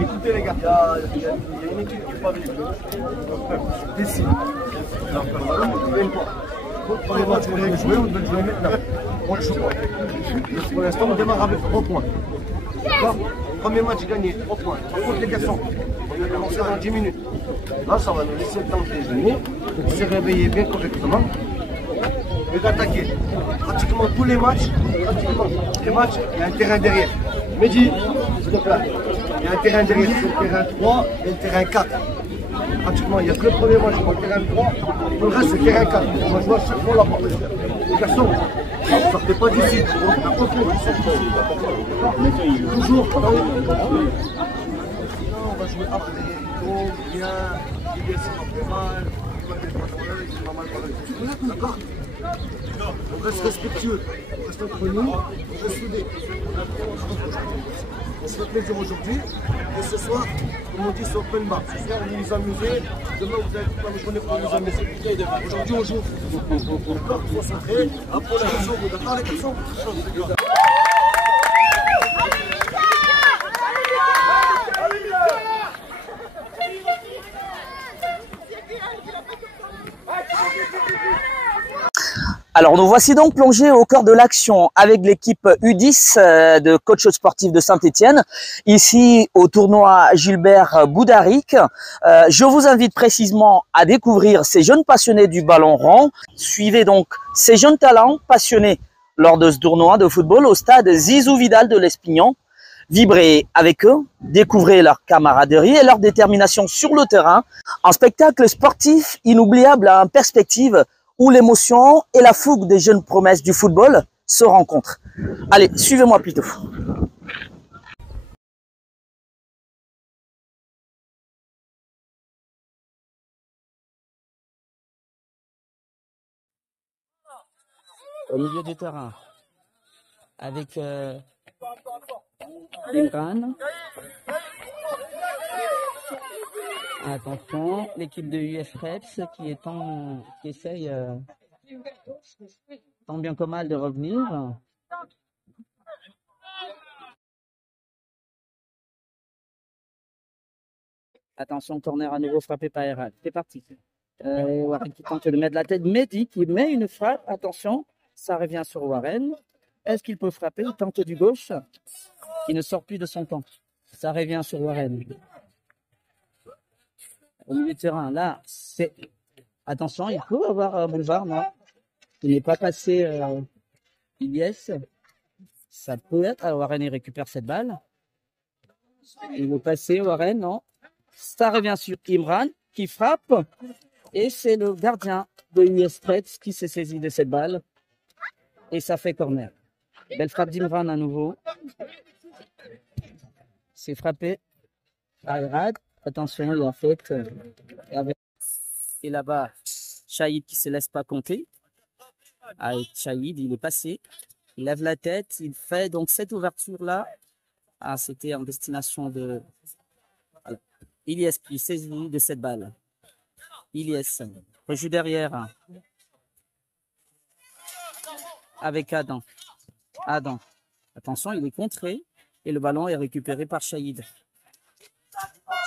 Écoutez les gars, il y a une équipe qui n'est pas venue. Ici. Premier match, on devait jouer, on devait jouer maintenant. On ne joue pas. Pour l'instant, on démarre avec 3 points. Premier match gagné, 3 points. Par contre, les garçons, on va commencer dans 10 minutes. Là, ça va nous laisser le temps de déjeuner, de se réveiller bien correctement et d'attaquer. Pratiquement tous les matchs, il y a un terrain derrière. Mehdi, s'il te plaît, il y a un terrain derrière, c'est le terrain 3 et le terrain 4. Pratiquement, il n'y a que le premier match sur le terrain 3, tout le reste c'est le terrain 4. On va jouer à chaque fois là-bas. Les garçons, ne sortez pas d'ici. Toujours. Sinon, on va jouer après. Bien, il c'est pas mal. D'accord? On reste respectueux, on reste entre nous, on reste soudés. On se fait plaisir aujourd'hui et ce soir, comme on dit, c'est open bar. Ce soir, on va nous amuser. Demain, vous allez pas me connaître pour nous amuser. Aujourd'hui, on joue. D'accord? Concentré. Après, la question, vous d'accord les garçons? Alors nous voici donc plongés au cœur de l'action avec l'équipe U10 de coach sportif de Saint-Étienne, ici au tournoi Gilbert Boudaric. Je vous invite précisément à découvrir ces jeunes passionnés du ballon rond. Suivez donc ces jeunes talents passionnés lors de ce tournoi de football au stade Zizou Vidal de l'Espignon. Vibrez avec eux, découvrez leur camaraderie et leur détermination sur le terrain. Un spectacle sportif inoubliable en perspective où l'émotion et la fougue des jeunes promesses du football se rencontrent. Allez, suivez-moi plutôt. Au milieu du terrain, avec Imran. Attention, l'équipe de US Reps qui essaye tant bien que mal de revenir. Attention, corner à nouveau frappé par Eran. C'est parti. Warren qui tente de mettre la tête. Mehdi qui met une frappe. Attention, ça revient sur Warren. Est-ce qu'il peut frapper? Il tente du gauche qui ne sort plus de son camp. Ça revient sur Warren. Au milieu du terrain, là, c'est... Attention, il peut avoir un boulevard, non? Il n'est pas passé Ilyes. Ça peut être. Alors, Warren, il récupère cette balle. Il veut passer, Warren, non? Ça revient sur Imran, qui frappe. Et c'est le gardien de US Preds qui s'est saisi de cette balle. Et ça fait corner. Belle frappe d'Imran à nouveau. C'est frappé par Erad. Attention, il a fait. Et là-bas, Shahid qui ne se laisse pas compter. Avec Shahid, il est passé. Il lève la tête. Il fait donc cette ouverture-là. Ah, c'était en destination de... Voilà. Ilyes qui saisit de cette balle. Ilyes rejoue derrière. Avec Adam. Adam. Attention, il est contré. Et le ballon est récupéré par Shahid.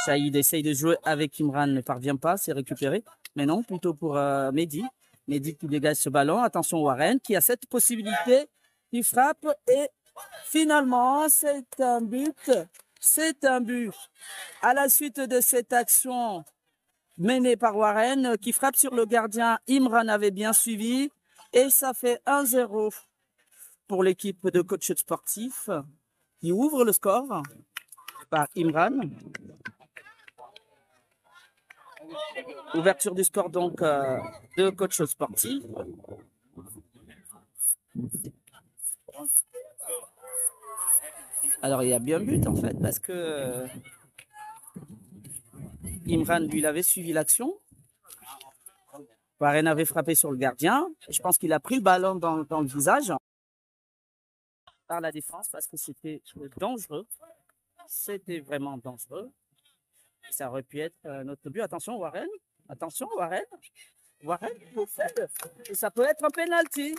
Shahid essaye de jouer avec Imran, ne parvient pas, c'est récupéré. Mais non, plutôt pour Mehdi. Mehdi qui dégage ce ballon. Attention Warren qui a cette possibilité. Il frappe et finalement, c'est un but. C'est un but. À la suite de cette action menée par Warren qui frappe sur le gardien, Imran avait bien suivi. Et ça fait 1-0 pour l'équipe de coach sportif qui ouvre le score par Imran. Ouverture du score donc de coach sportif. Alors il y a bien but en fait parce que Imran lui il avait suivi l'action. Warren avait frappé sur le gardien. Je pense qu'il a pris le ballon dans le visage par la défense parce que c'était dangereux. C'était vraiment dangereux. Ça aurait pu être notre but. Attention, Warren. Attention, Warren. Warren, et ça peut être un penalty.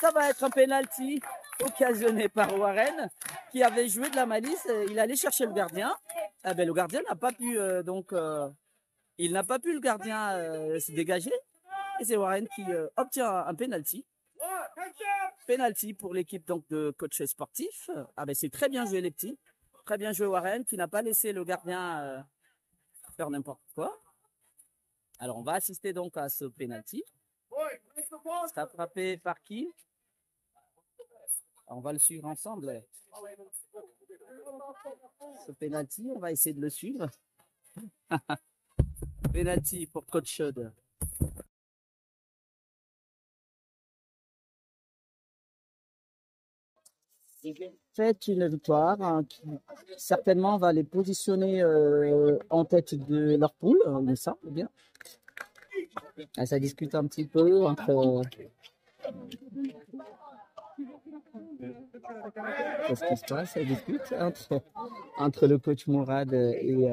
Ça va être un penalty occasionné par Warren qui avait joué de la malice. Il allait chercher le gardien. Ah ben, le gardien n'a pas pu il n'a pas pu le gardien se dégager. Et c'est Warren qui obtient un penalty. Penalty pour l'équipe donc de coach sportif. Ah ben c'est très bien joué les petits. Très bien joué Warren qui n'a pas laissé le gardien faire n'importe quoi. Alors on va assister donc à ce penalty. Ça frappé par qui? On va le suivre ensemble. Ce penalty, on va essayer de le suivre. Penalty pour coach Chaude. C'est une victoire hein, qui certainement va les positionner en tête de leur poule, mais ça, c'est bien. Ah, ça discute un petit peu entre... Qu'est-ce qui se passe? Ça discute entre le coach Mourad et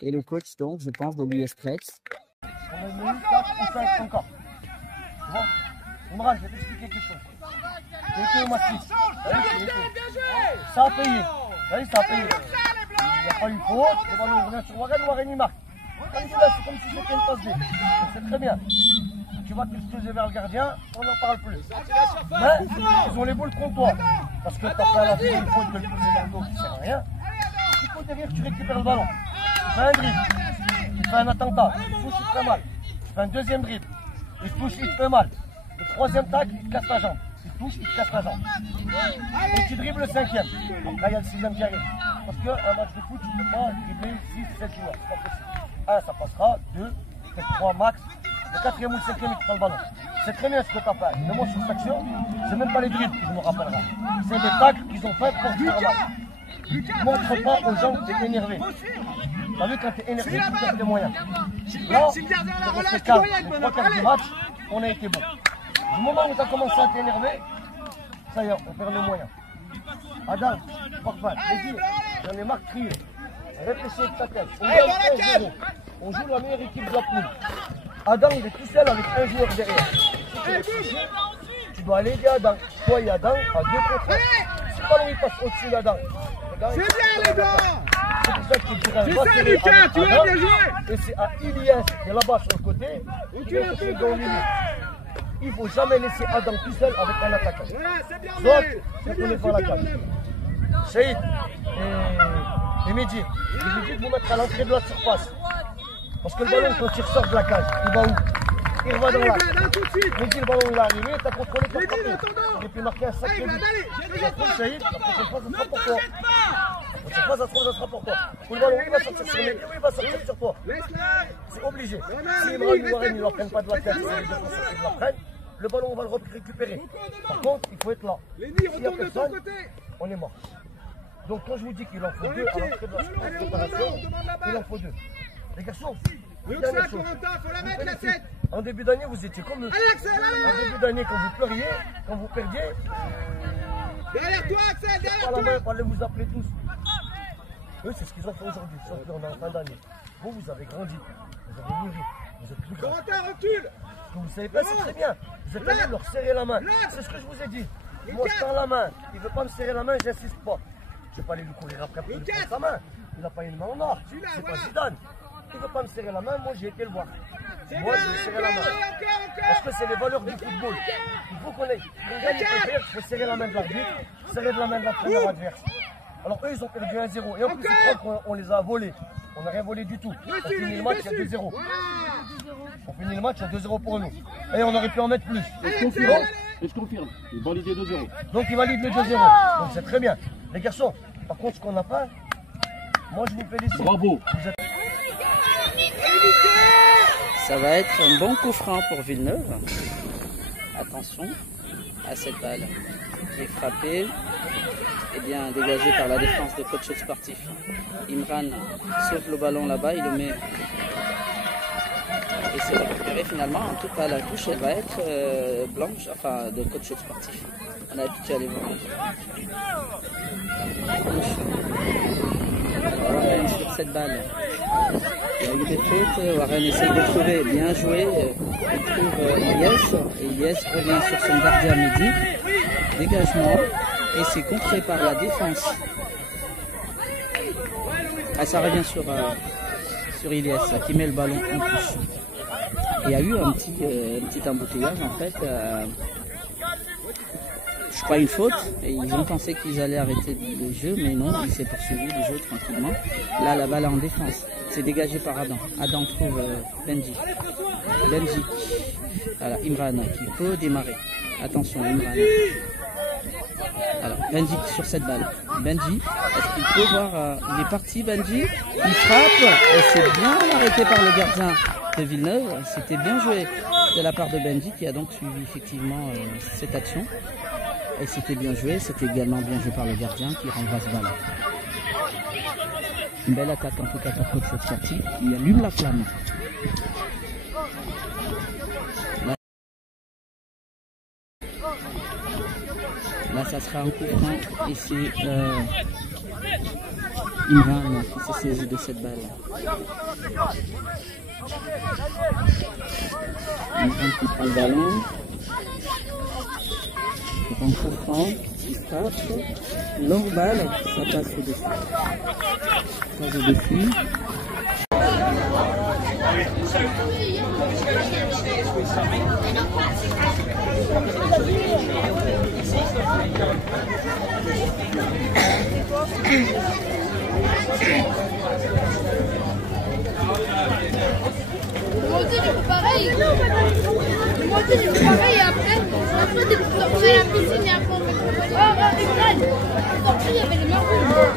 le coach, donc, je pense, de l'US Trex. On a mis 4 ou 5 encore. Tu vois? Mourad, je vais t'expliquer quelque chose. J'ai été au Mastis. Ça a payé. Ça a payé. Il n'y a pas eu faute. Le ballon revient sur Warren, Warren il marque. C'est comme si c'était une passe D. C'est très bien. Tu vas t'exposer vers le gardien, on n'en parle plus. Mais ils ont les boules contre toi. Parce que tu as fait à la fin une faute de le pousser dans le dos qui ne sert à rien. Du coup, derrière, tu récupères le ballon. Tu fais un dribble. Tu fais un attentat. Il touche, il te fait mal. Tu fais un deuxième dribble. Il touche, il te fait mal. Le troisième tacle, il te casse la jambe. Il touche, il te casse la jambe. Et tu dribbles le cinquième. Après, il y a le sixième qui arrive. Parce qu'un match de foot, tu ne peux pas dribbler 6, 7 joueurs. C'est pas possible. 1, ça passera. 2, peut-être 3 max. Le quatrième ou le cinquième, il te prend le ballon. C'est très bien ce que tu as fait. Mais moi, sur cette action, c'est même pas les dribbles que je me rappellerai. C'est des tacles qu'ils ont fait pour faire mal. Montre pas aux gens que tu es énervé. Tu as vu, quand tu es énervé, tu perds des moyens. Là, sur ce cas, les 3 quarts du match, on a été bon. Du moment où tu as commencé à t'énerver, ça y est, on perd nos moyens. Adam, parfait. J'en ai marre de crier. Réfléchis avec ta tête. On gagne 1-0. On joue la meilleure équipe de la poule. Adam, il est tout seul avec un joueur derrière. Si tu dois aller aider Adam. Toi et Adam, à 2 contre 1. Si le ballon il passe au-dessus d'Adam. C'est bien les gars. C'est pour ça que tu dirais. C'est ça Lucas, tu as bien joué. Et c'est à Ilias qui est là-bas sur le côté. Qui va chercher dans le milieu. Il ne faut jamais laisser Adam tout seul avec un attaquant. Soit, c'est qu'on n'est pas la cage. Saïd et Mehdi, je vous dis de vous mettre à l'entrée de la surface. Parce que le ballon, quand il ressort de la cage, il va où? Il va dans la cage. Mehdi, le ballon il est arrivé, tu as contrôlé ton frappé. Il a pu marquer un sacré but. Après Saïd, la prochaine fois, ça sera pour toi. La prochaine fois, ça sera pour toi. Ou le ballon, il va sortir sur Mehdi, ou il va sortir sur toi. C'est obligé. Si Imran et Warren ne leur prennent pas de la tête, si les défenseurs ils la prennent, le ballon, on va le récupérer. Par contre, il faut être là. S'il n'y a personne, on est mort. Donc quand je vous dis qu'il en faut 2 à l'entrée de la préparation, il en faut 2. Les garçons, dernière chose. En début d'année, vous étiez comme eux. En début d'année, quand vous pleuriez, quand vous perdiez, derrière toi, Axel, derrière toi. Il fallait vous appeler tous. Eux, c'est ce qu'ils ont fait aujourd'hui. Sauf qu'on est en fin d'année. Vous, vous avez grandi. Vous avez mûri. Vous êtes plus grand. Recule. Ce que vous savez pas, c'est très bien. Vous êtes allé leur serrer la main. C'est ce que je vous ai dit. Moi, je tends la main. Il ne veut pas me serrer la main, j'insiste pas. Je ne vais pas aller lui courir après pour lui prendre sa main. Il n'a pas une main en or. C'est pas Zidane. Il ne veut pas me serrer la main, moi j'ai été le voir. Moi je lui ai serré la main. Parce que c'est les valeurs du football. Il faut qu'on aille. Pour gagner le perdre, il faut serrer la main de l'arbitre, serrer de la main de l'entraîneur adverse. Alors eux ils ont perdu 1-0. Et en plus ils croient qu'on les a volés. On n'a rien volé du tout. On finit le match à 2-0. On finit le match à 2-0 pour nous. Et on aurait pu en mettre plus. Et je confirme. Il valide 2-0. Donc il valide le 2-0. Donc c'est très bien. Les garçons, par contre ce qu'on n'a pas, moi je vous félicite. Bravo. Ça va être un bon coup franc pour Villeneuve. Attention à cette balle qui est frappée et bien dégagée par la défense de coach sportif. Imran sauve le ballon là-bas, il le met Et c'est récupéré finalement. En tout cas, la touche, elle va être blanche, enfin de coach sportif. On a habitué à les voir. Warren sur cette balle. Il y a eu des fautes. Warren essaye de trouver. Bien joué. Il trouve Ilyes. Et Ilyes revient sur son gardien Mehdi. Dégagement. Et c'est contré par la défense. Ah, ça revient sur Ilyes qui met le ballon en touche. Il y a eu un petit embouteillage en fait. Je crois une faute. Et ils ont pensé qu'ils allaient arrêter le jeu, mais non, il s'est poursuivi le jeu tranquillement. Là, la balle est en défense. C'est dégagé par Adam. Adam trouve Benji. Benji. Voilà, Imran qui peut démarrer. Attention, Imran. Alors, Benji sur cette balle. Benji, est-ce qu'il peut voir il est parti, Benji. Il frappe. Et c'est bien arrêté par le gardien de Villeneuve. C'était bien joué de la part de Benji qui a donc suivi effectivement cette action. Et c'était bien joué. C'était également bien joué par le gardien qui renvoie ce ballon. Une belle attaque en tout cas pour coach sportif. Il allume la flamme. Là, ça sera un coup franc et c'est Imran qui s'est saisi de cette balle. Imran qui prend le ballon. C'est un coup franc qui frappe. Longue balle, ça passe au-dessus. Ça passe au-dessus. Moi aussi, je fais pareil. Moi aussi, je fais pareil. Et après, t'es sorti à la piscine et après, on fait oh, sorti, il y avait les mains rouges.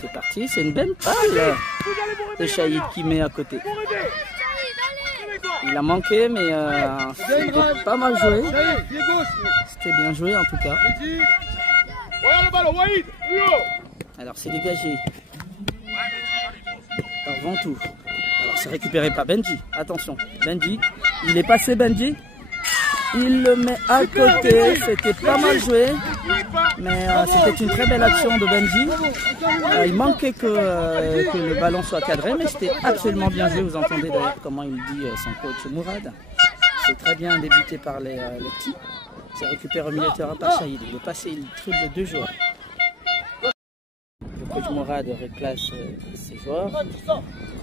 C'est parti, c'est une belle balle de Shahid qui met à côté. Il a manqué, mais c'était pas mal joué. C'était bien joué en tout cas. Alors c'est dégagé par Ventoux. Alors c'est récupéré par Benji. Attention, Benji, il est passé Benji. Il le met à côté, c'était pas mal joué, mais c'était une très belle action de Benji. Il manquait que le ballon soit cadré, mais c'était absolument bien joué. Vous entendez d'ailleurs comment il dit son coach Mourad. C'est très bien débuté par les petits. C'est récupéré au milieu de terrain par Shahid. Il est passé, il triple 2 joueurs. Le coach Mourad replace ses joueurs.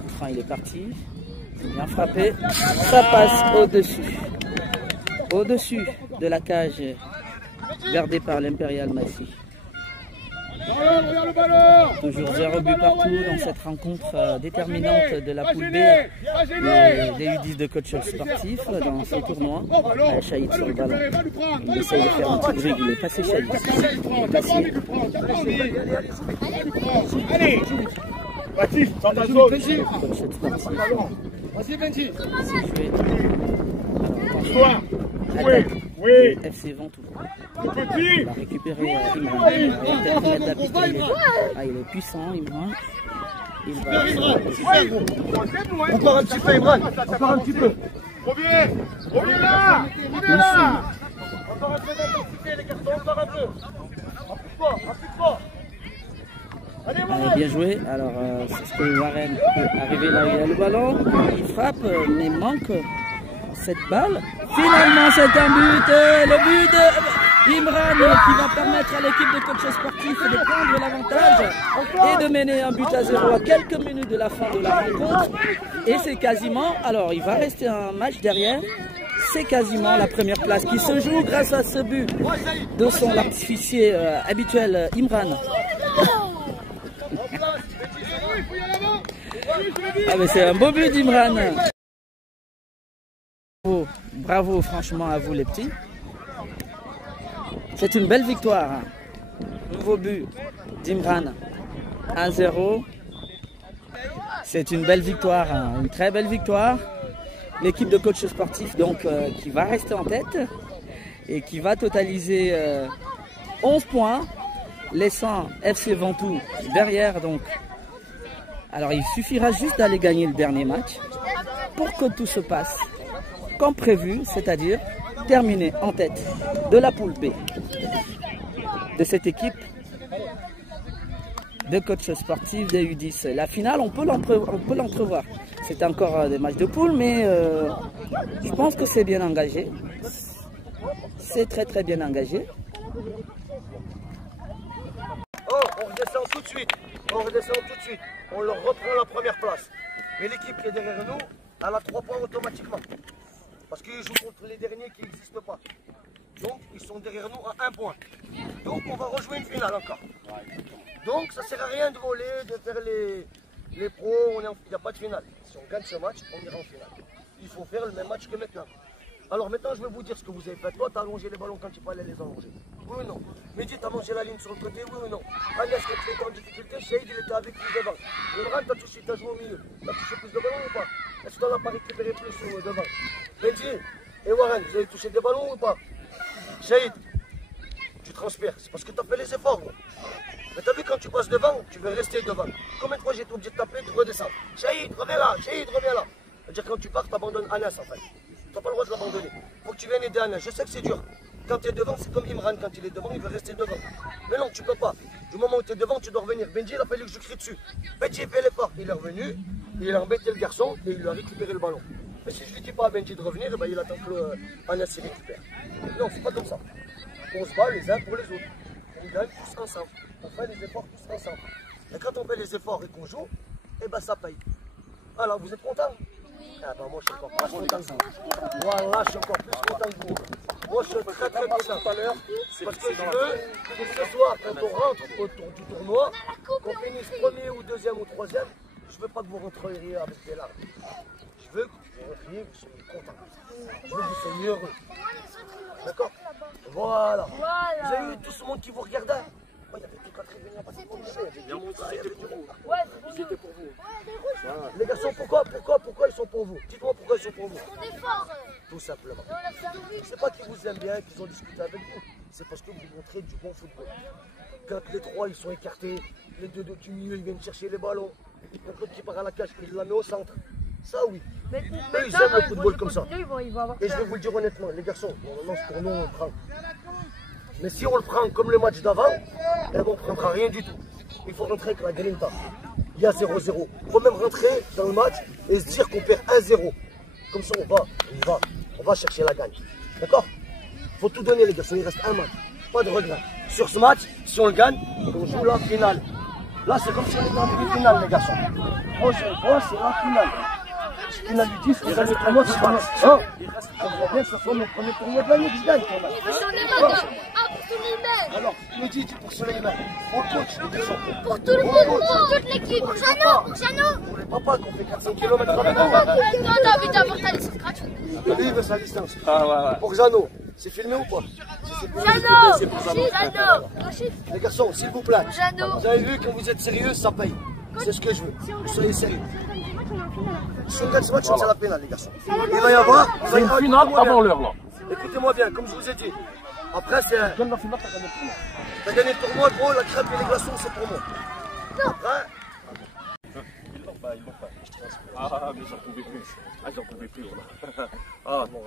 Enfin, il est parti. Bien frappé. Ça passe au-dessus. Au-dessus de la cage gardée par l'Impérial Massy. Toujours 0 but partout dans cette rencontre déterminante de la poule B des U10 de coach sportif dans ce tournoi. Shahid sur le ballon. Il essaye de faire un petit bruit. Il est passé Shahid. Il est passé. Allez, Baptiste, dans ta zone. Coach sportif. Vas-y, Benji. C'est joué. Toi. Oui, oui. FC Ventoux. Le petit. Il va récupérer Imran. Il va peut-être mettre la piste. Il est puissant, Imran. Il va... Encore un petit peu, Imran. Encore un petit peu. Reviens. Reviens là. Reviens là. Encore un peu d'intensité, les garçons. Encore un peu. Appuie-toi. Allez, bien joué. Alors, c'est ce que Warren peut arriver là où il a le ballon. Il frappe, mais manque cette balle. Finalement, c'est un but. Le but d'Imran qui va permettre à l'équipe de coach sportif de prendre l'avantage et de mener un but à 0 à quelques minutes de la fin de la rencontre. Et c'est quasiment, alors il va rester un match derrière. C'est quasiment la première place qui se joue grâce à ce but de son artificier habituel, Imran. Ah mais c'est un beau but d'Imran. Bravo franchement à vous les petits. C'est une belle victoire. Hein. Nouveau but d'Imran. 1-0. C'est une belle victoire, hein. Une très belle victoire. L'équipe de coach sportif donc qui va rester en tête et qui va totaliser 11 points, laissant FC Ventoux derrière donc. Alors il suffira juste d'aller gagner le dernier match pour que tout se passe comme prévu, c'est-à-dire terminer en tête de la poule B de cette équipe de coach sportif des U10. La finale, on peut l'entrevoir. C'est encore des matchs de poule, mais je pense que c'est bien engagé. C'est très bien engagé. Oh, on redescend tout de suite. On leur reprend la première place. Mais l'équipe qui est derrière nous, elle a 3 points automatiquement. Parce qu'ils jouent contre les derniers qui n'existent pas. Donc, ils sont derrière nous à 1 point. Donc, on va rejouer une finale encore. Donc, ça ne sert à rien de voler, de faire les pros. Il n'y a pas de finale. Si on gagne ce match, on ira en finale. Il faut faire le même match que maintenant. Alors maintenant, je vais vous dire ce que vous avez fait. Toi, tu as allongé les ballons quand il fallait les allonger. Oui ou non? Mehdi, tu as mangé la ligne sur le côté, oui ou non? Agnès, quand tu étais en difficulté, Shahid, il était avec lui devant. Imran, tu as joué au milieu. Tu as touché plus de ballons ou pas? Est-ce que tu n'en as pas récupéré plus devant? Mehdi et Warren, vous avez touché des ballons ou pas? Shahid, tu transpires. C'est parce que tu as fait les efforts. Gros. Mais tu as vu, quand tu passes devant, tu veux rester devant. Combien de fois j'ai été obligé de t'appeler, tu redescends? Shahid, reviens là, Shahid, reviens là. C'est-à-dire quand tu pars, tu abandonnes Anas en fait. Tu n'as pas le droit de l'abandonner. Il faut que tu viennes aider Anas. Je sais que c'est dur. Quand tu es devant, c'est comme Imran. Quand il est devant, il veut rester devant. Mais non, tu ne peux pas. Du moment où tu es devant, tu dois revenir. Benji, il a fallu que je crie dessus. Benji, fais l'effort. Il est revenu, il a embêté le garçon et il lui a récupéré le ballon. Mais si je ne lui dis pas à Benji de revenir, ben, il attend que Anas s'y récupère. Non, c'est pas comme ça. On se bat les uns pour les autres. On gagne tous ensemble. On fait les efforts tous ensemble. Et quand on fait les efforts et qu'on joue, eh ben ça paye. Alors, vous êtes contents? Ah ben moi je suis encore plus content que vous. Voilà, je suis encore plus content que vous. Moi je suis très content tout à l'heure. Parce que je veux que ce soir, quand on rentre autour du tournoi, qu'on finisse premier ou deuxième ou troisième, je veux pas que vous rentriez avec des larmes. Je veux que vous rentriez, vous soyez contents. Je veux que vous soyez heureux. D'accord? Voilà. Vous avez eu tout ce monde qui vous regardait? Il y avait tout quatre réunions parce que c'était pour vous. Les garçons, pourquoi ils sont pour vous? Dites-moi pourquoi ils sont pour vous. Tout simplement. C'est pas qu'ils vous aiment bien, qu'ils ont discuté avec vous. C'est parce que vous montrez du bon football. Quand les trois ils sont écartés, les deux du milieu ils viennent chercher les ballons. L'autre qui part à la cage, il la met au centre. Ça oui. Mais ils aiment le football comme ça. Et je vais vous le dire honnêtement, les garçons, normalement pour nous on le prend. Mais si on le prend comme le match d'avant, eh ben, on ne prendra rien du tout. Il faut rentrer avec la grinta. Il y a 0-0. Il faut même rentrer dans le match et se dire qu'on perd 1-0. Comme ça on va chercher la gagne. D'accord? Il faut tout donner les garçons, il reste un match. Pas de regret. Sur ce match, si on le gagne, on joue la finale. Là c'est comme si on était en demi-finale les garçons. Prochaine fois c'est la finale. Finale du 10, on gagne le tournoi, c'est pas mal. J'aimerais bien que ce soit mon premier tournoi de l'année que je gagne. Alors, il me dit pour Soleiman, pour le coach, pour tout le monde, pour toute l'équipe, pour Jeannot, pour les papas qui ont fait 400 km avec nous. Toi, t'as envie d'avoir ta licence gratuite. Lui, il veut sa licence. Pour Jeannot, c'est filmé ou pas? Jeannot. Les garçons, s'il vous plaît, Jeannot. vous avez vu, quand vous êtes sérieux, ça paye. C'est ce que je veux. Soyez sérieux. Si on gagne ce match, c'est la pénale, les garçons. Il va y avoir. C'est une finale avant l'heure là. Écoutez-moi bien, comme je vous ai dit. Après, c'est. Gagne la finale, t'as gagné le tournoi. T'as gagné le tournoi, gros, la crêpe et les glaçons, c'est pour moi. Après. Ils l'ont pas. Ah, mais j'en pouvais plus. J'en pouvais plus. Ah, bon.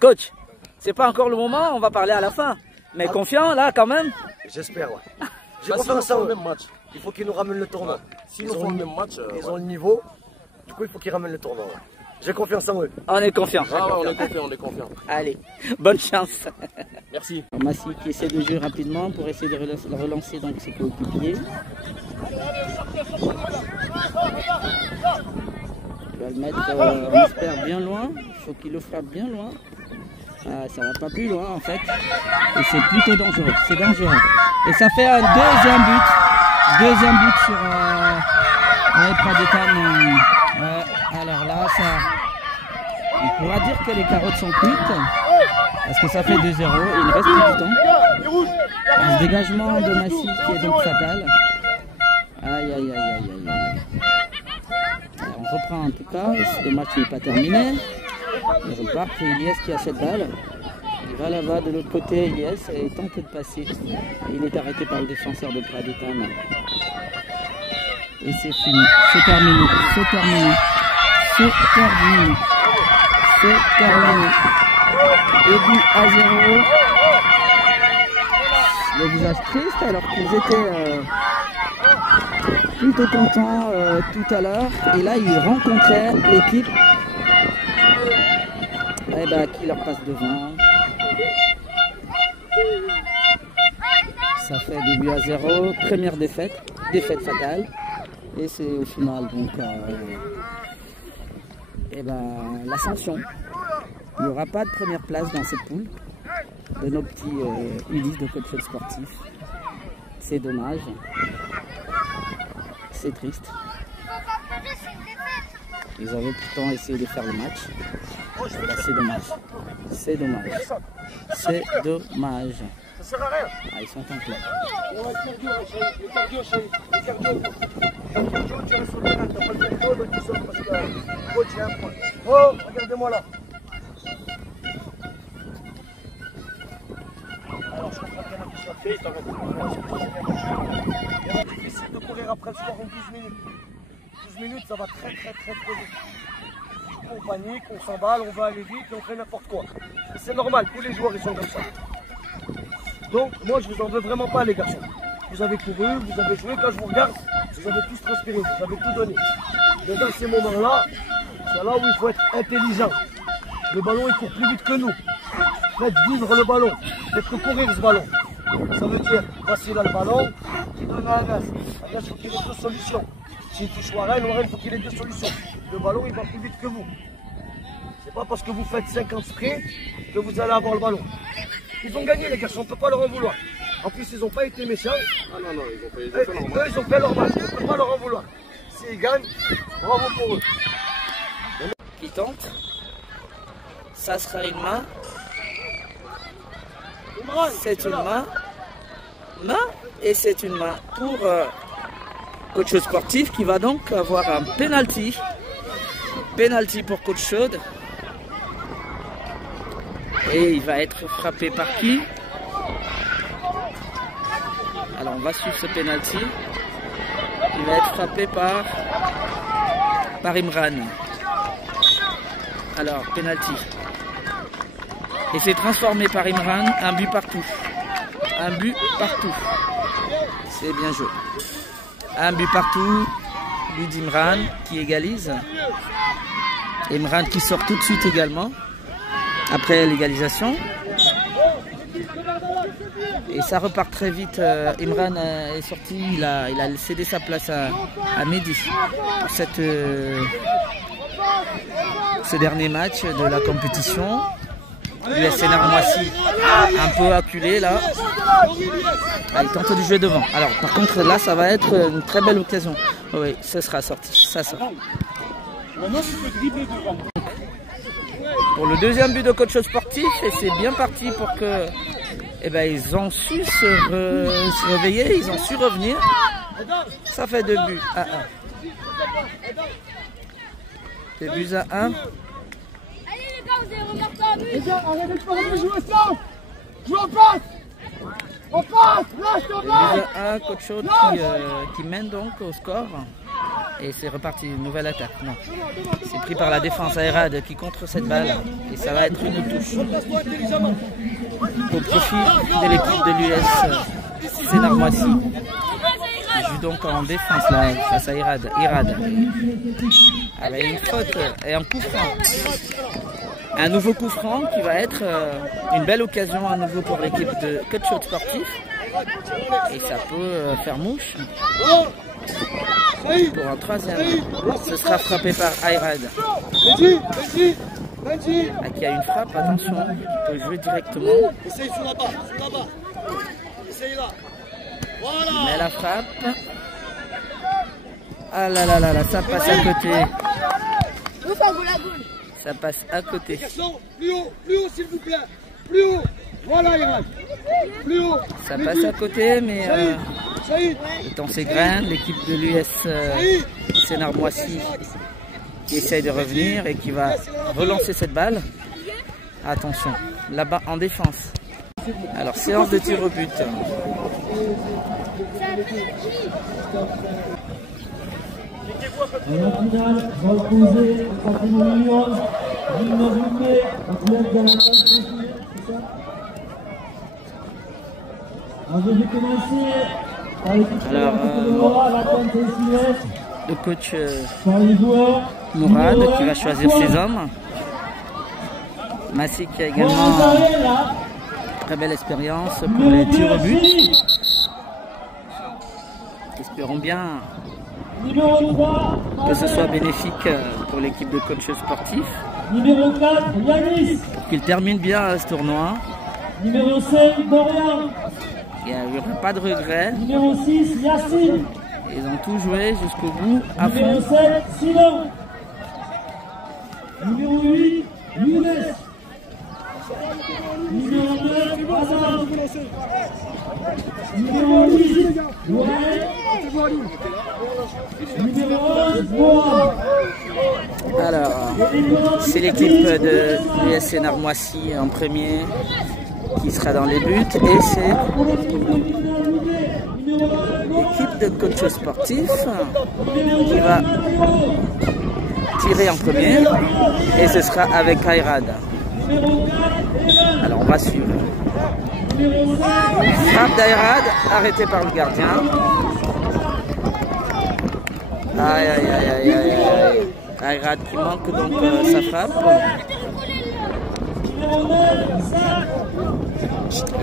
Coach, c'est pas encore le moment, on va parler à la fin. Mais confiant là quand même? J'espère, ouais. J'ai confiance en eux. Même match. Il faut qu'ils nous ramènent le tournoi. S'ils font le même match, ils ont le niveau. Du coup, il faut qu'ils ramènent le tournoi. Ouais. J'ai confiance en eux. On est confiant. Ah, ouais, on est confiant. Allez, bonne chance. Merci. Massi qui essaie de jouer rapidement pour essayer de relancer donc ses coéquipiers. Il va le mettre, on espère, bien loin. Il faut qu'il le frappe bien loin. Ah, ça va pas plus loin en fait. Et c'est plutôt dangereux. C'est dangereux. Et ça fait un deuxième but. Deuxième but sur Pradetan. Alors là, ça. On pourra dire que les carottes sont cuites. Parce que ça fait 2-0 et il ne reste plus du temps. Un dégagement de Massy qui est donc fatal. Aïe aïe aïe aïe aïe aïe. Alors on reprend en tout cas, le match n'est pas terminé. Il repart, c'est Elias qui a cette balle. Il va là-bas de l'autre côté, Elias, et tente de passer. Il est arrêté par le défenseur de Pradetana. Et c'est fini, c'est terminé, c'est terminé, c'est terminé, c'est terminé. Début à 0. Le visage triste alors qu'ils étaient plutôt contents tout à l'heure. Et là ils rencontraient l'équipe qui leur passe devant. Ça fait début à 0. Première défaite, défaite fatale. Et c'est au final donc l'ascension. Il n'y aura pas de première place dans cette poule de nos petits Ulysse de coach sportif. C'est dommage. C'est triste. Ils avaient pourtant essayé de faire le match. C'est dommage. C'est dommage. C'est dommage. Ça sert à rien. Ah, ils sont en plein. Tu restes sur le terrain, t'as pas le cardio, donc tu sors parce que coach, il y a un point. Oh, regardez-moi là. Alors, je comprends qu'il y en a qui soient faits, il y en a difficile de courir après le score en 12 minutes. 12 minutes, ça va très vite. On panique, on s'emballe, on va aller vite et on fait n'importe quoi. C'est normal, tous les joueurs ils sont comme ça. Donc, moi je vous en veux vraiment pas les garçons. Vous avez couru, vous avez joué, quand je vous regarde, vous avez tous transpiré, vous avez tout donné. Mais dans ces moments-là, c'est là où il faut être intelligent. Le ballon il court plus vite que nous. Faites vivre le ballon, faites courir ce ballon. Ça veut dire, voici là le ballon, qui donne à Agas. Agas, il faut qu'il ait deux solutions. S'il touche Warren, il faut qu'il ait deux solutions. Le ballon il va plus vite que vous. C'est pas parce que vous faites 50 sprints que vous allez avoir le ballon. Ils ont gagné les garçons, on ne peut pas leur en vouloir. En plus ils n'ont pas été méchants. Ah non, ils ont fait leur match, on ne peut pas leur en vouloir. S'ils gagnent, bravo pour eux. Qui tente. Ça sera une main. C'est une main. Et c'est une main pour coach sportif qui va donc avoir un penalty. Penalty pour coach Chaude. Et il va être frappé par qui? Alors on va suivre ce penalty. Il va être frappé par Imran. Alors penalty. Et c'est transformé par Imran, un but partout. Un but partout. C'est bien joué. Un but partout. But d'Imran qui égalise. Imran qui sort tout de suite également. Après l'égalisation. Et ça repart très vite. Imran est sorti, il a cédé sa place à Mehdi pour ce dernier match de la compétition. L'US Narmoissy un peu acculé là. Il tente de jouer devant. Alors par contre là ça va être une très belle occasion. Oui, ce sera sorti. Ça sort. Pour le deuxième but de coach sportif, et c'est bien parti pour que ils ont su se réveiller, ils ont su revenir. Ça fait 2 buts à 1. 2 buts à 1. Allez les gars, vous avez remarqué un but. Les gars, arrêtez de pas jouer ça. Joue en passe. On passe, lâche ton ballon. 2 buts à 1, coach qui mène donc au score. Et c'est reparti, une nouvelle attaque. Non, c'est pris par la défense Ayrad qui contre cette balle. Et ça va être une touche au profit de l'équipe de l'US Narmoissy. Il joue donc en défense là, face à Irad. Avec une faute et un coup franc. Un nouveau coup franc qui va être une belle occasion à nouveau pour l'équipe de coach sportif. Et ça peut faire mouche. Pour un troisième, ce sera frappé par Ayrad. Qui a une frappe, attention, qui peut jouer directement. Essaye sur là-bas, Essaye là. Voilà. Il met la frappe. Ah là là là là, ça passe à côté. Ça passe à côté. Plus haut, s'il vous plaît. Plus haut. Voilà, Iran. Plus haut. Ça passe à côté, mais le temps s'égrène. L'équipe de l'US Sénart-Moissy qui essaye de revenir et qui va relancer cette balle. Attention, là-bas en défense. Alors, séance de tir au but. Et la finale va opposer le patrimoine Villeneuve-Loubet, athlète de la taille c'est ça? Alors, je vais commencer par l'équipe de la taille le coach par les joueurs. Mourad qui va choisir ses hommes. Massy qui a également très belle expérience pour les tirs au but. Espérons bien que ce soit bénéfique pour l'équipe de coachs sportifs. Numéro 4, Yanis. Pour qu'ils terminent bien ce tournoi. Numéro 5, Dorian. Il n'y aura pas de regrets. Numéro 6, Yacine. Ils ont tout joué jusqu'au bout à fond. Numéro 7, Simon. Numéro 8, Younes. Numéro 9, Adam. Numéro 10, Loïc. Numéro 11, Moa. Alors, c'est l'équipe de l'US Sénart-Moissy en premier qui sera dans les buts et c'est l'équipe de coachs sportifs qui va tirer en premier et ce sera avec Ayrad. Alors on va suivre. Frappe d'Ayrad, arrêté par le gardien. Aïe aïe aïe aïe aïe aïe. Ayrad qui manque donc sa frappe.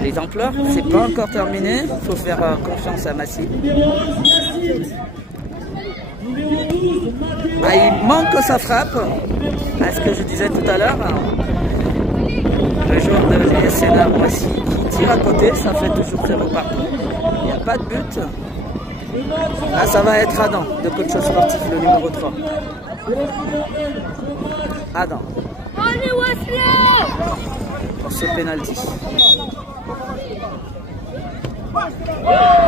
Les ampleurs, c'est pas encore terminé. Il faut faire confiance à Massy. Ah, il manque sa frappe. À ce que je disais tout à l'heure. Le joueur de l'US Sénart-Moissy qui tire à côté, ça fait toujours 0 partout. Il n'y a pas de but. Là, ça va être Adam, de coach sportif, le numéro 3. Adam. Pour ce penalty.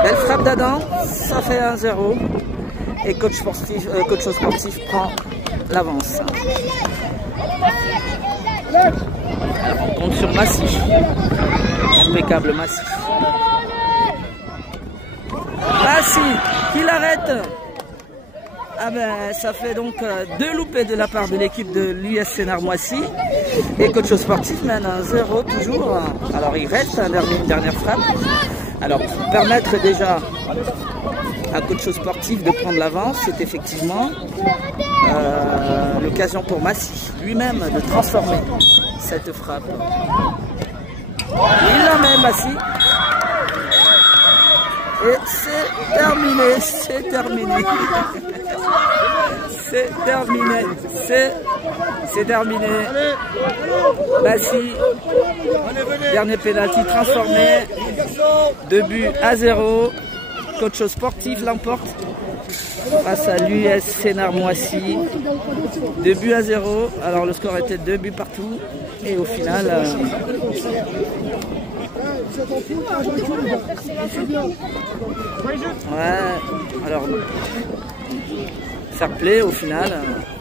Belle frappe d'Adam, ça fait 1-0. Et coach sportif prend l'avance. Alors on compte sur Massy. Impeccable Massy. Massy qui l'arrête. Ah ben ça fait donc 2 loupés de la part de l'équipe de l'US Sénart-Moissy. Et coach sportif mène 1-0 toujours. Alors il reste une dernière frappe. Alors pour permettre déjà à coach sportif de prendre l'avance, c'est effectivement l'occasion pour Massy lui-même de transformer cette frappe. Il la met Massy. Et c'est terminé, c'est terminé. C'est terminé, c'est terminé. Massy, dernier pénalty transformé. 2-0. Coach sportif l'emporte face à l'US Sénart-Moissy. 2-0. Alors le score était 2 buts partout. Et au final... ouais, alors fair play au final,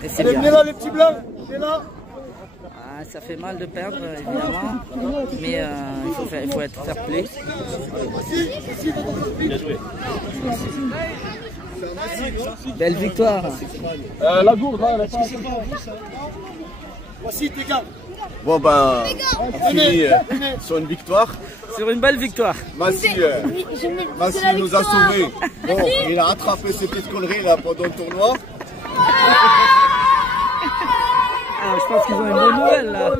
et c'est bien. Là, les petits blancs, là. Ah, ça fait mal de perdre évidemment, mais il faut être fair play. Bien joué. Belle victoire. La gourde, là, la Voici tes gars. Bon ben, on finit sur une victoire. Sur une belle victoire. Massy nous a sauvés. Bon, il a rattrapé ses petites conneries là pendant le tournoi. Ah, je pense qu'ils ont une bonne nouvelle là.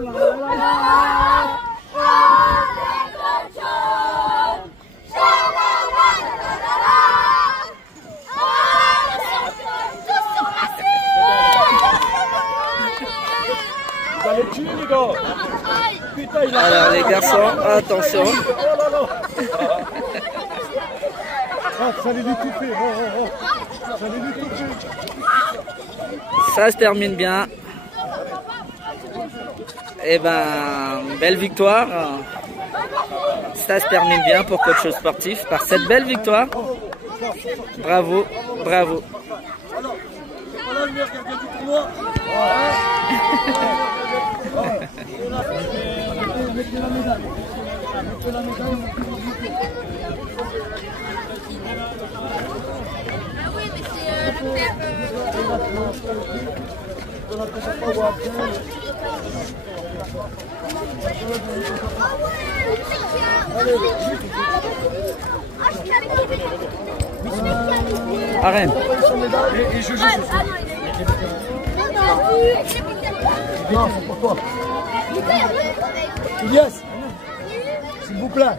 Vous allez tuer les gars. Putain, il a... Alors les garçons, attention. J'allais lui couper. J'allais lui couper. Ça se termine bien. Eh ben, belle victoire. Ça se termine bien pour Coach Sportif par cette belle victoire. Bravo, bravo. Arène. Non, c'est pour toi. Elias, s'il vous plaît.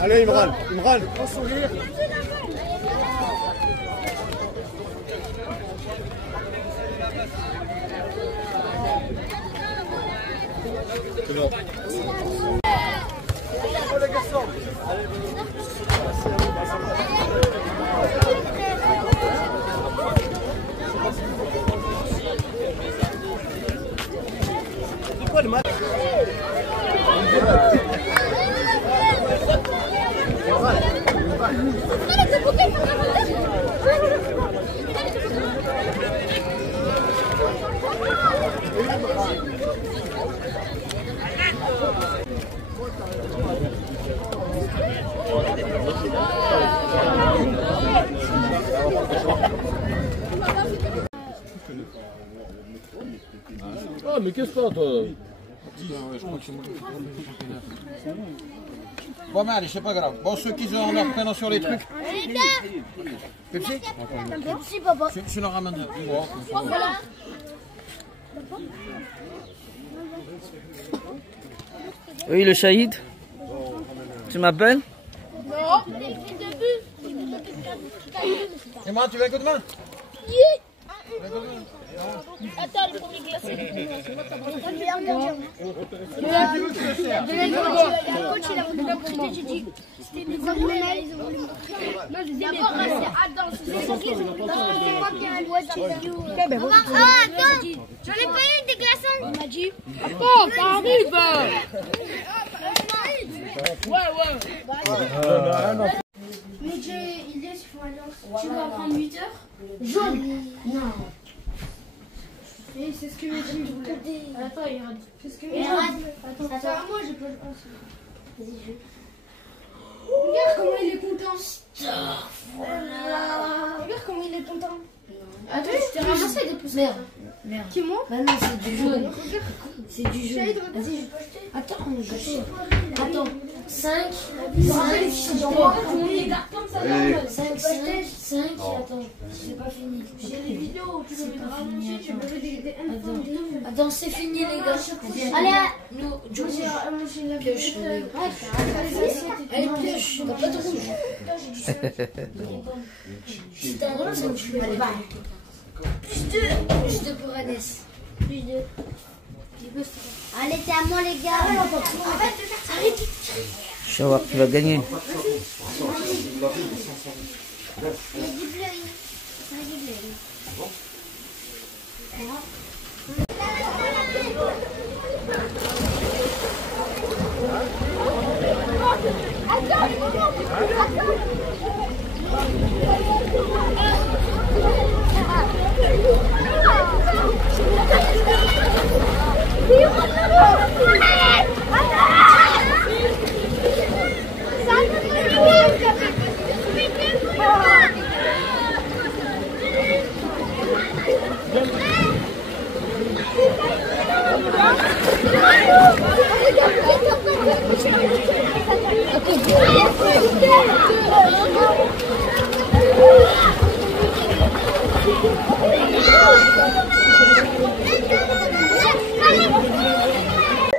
Allez Imran, Imran. Ah mais qu'est-ce que toi Bon, mais allez, c'est pas grave. Bon, ceux qui ont leur prénom sur les trucs. Pepsi Pepsi, papa. Je leur ramène un. Voilà. Oui, le Shahid. Tu m'appelles? Non. Et moi, tu veux un coup de main? Attends, le premier glacé. Le meilleur gardien. Le coach, il a voulu m'apporter, j'ai dit. C'était des Anglais, ils ont voulu m'apporter. Non, je disais, d'abord, c'est Adam. C'est son qu'ils ont voulu m'apporter. Ah, attends, j'en ai pas eu des glaçons. Il m'a dit. Attends, ça arrive. Ouais. Mais il est sur Alliance. Tu vas prendre 8 heures? Jaune. Non. Et c'est ce que m'a dit. Attends, il rate. C'est ce que m'a dit. Attends, ça va, moi, je peux le passer. Vas-y, je. Regarde comment il est content. Regarde comment il est content. Attends, je t'ai ramassé des pouces. Merde. Qui moi? Bah non, c'est du jaune. C'est du jaune. Vas-y, je peux acheter. Attends, je sais. Attends. 5. 5. Attends, c'est pas fini. J'ai les vidéos. Tu veux les rallonger, tu veux des. Attends, c'est fini, les gars. Allez, nous, du rouge. Pioche. Allez, pioche. T'as pas de rouge. C'est un rouge, c'est un Allez, va. Plus 2 pour Agnès. Plus 2. Allez, c'est à moi, les gars. Arrête. Je vais voir qui va gagner.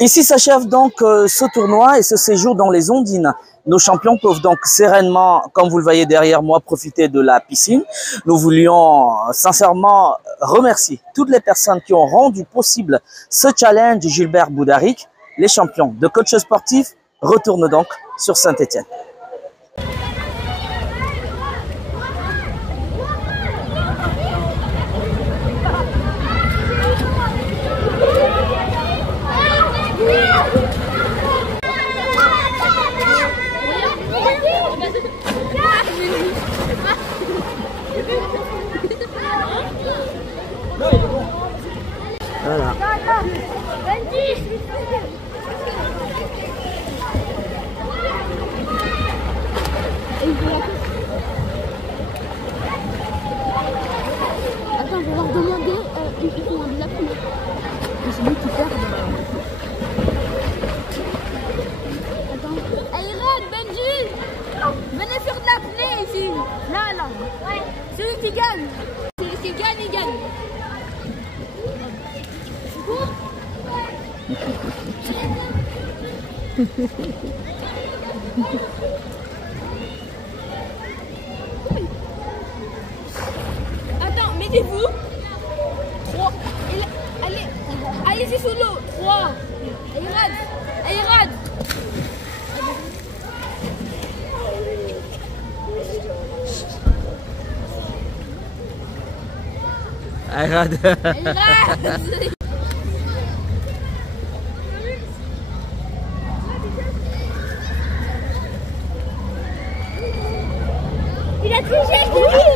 Ici s'achève donc ce tournoi et ce séjour dans les Ondines. Nos champions peuvent donc sereinement, comme vous le voyez derrière moi, profiter de la piscine. Nous voulions sincèrement remercier toutes les personnes qui ont rendu possible ce challenge de Gilbert Boudaric. Les champions de coach sportif retournent donc sur Saint-Étienne. Voilà. Attends, je vais leur demander une petite la première. C'est lui qui perd. Attends. Ayran, Benji, venez sur de la plaie ici. Là, là. Ouais. Celui qui gagne. Celui qui gagne, il gagne. Attends, mettez-vous. 3. Allez-y sous l'eau. 3. Ayrad. Ayrad. Il a triché, je te dis.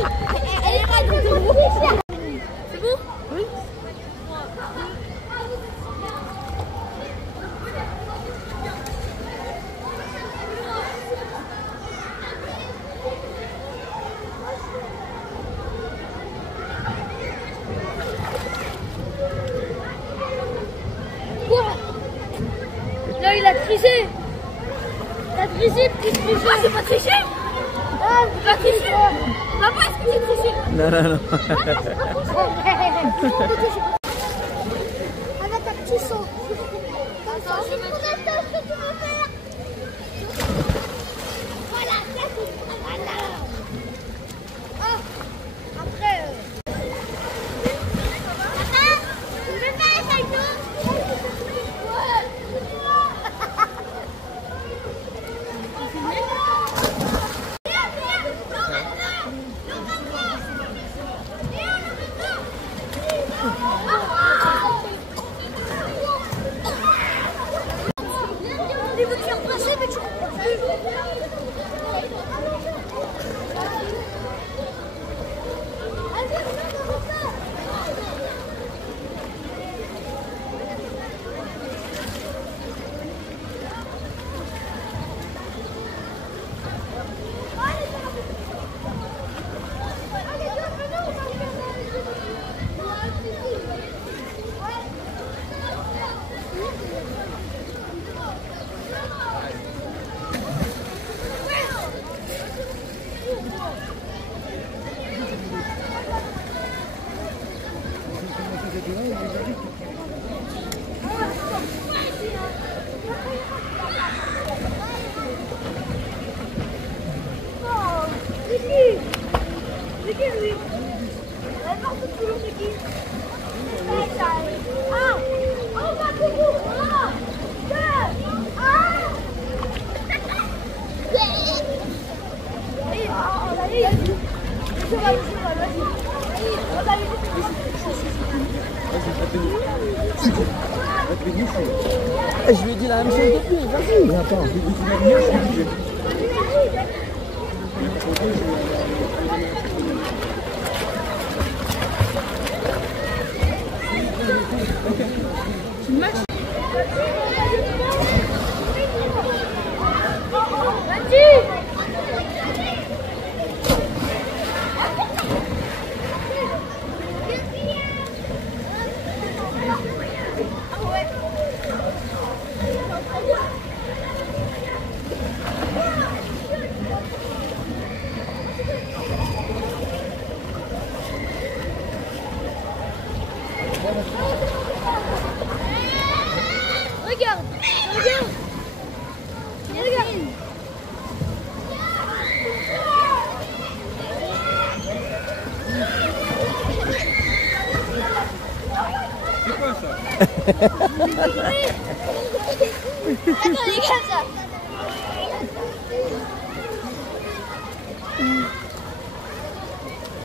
C'est bon? Oui. Quoi? Là, il a triché. T'as triché, petit triché. Ah, c'est pas triché? Ah, c'est pas triché. Papa, est-ce que j'ai triché? Non. Avec un petit saut. Attends, je vais mettre ce que tu veux faire. Voilà, ça c'est voilà. Ah, après. Attends, tu veux faire un salto? Il veut te faire passer, mais tu comprends plus. C'est qui lui? La porte de Toulon, c'est qui? Ah! Oh, va pour vous! 1, 2, 1! Je lui ai dit la même chose depuis, vas-y. Attends. regarde. Regarde. Regarde. C'est quoi ça? Attends, regarde ça.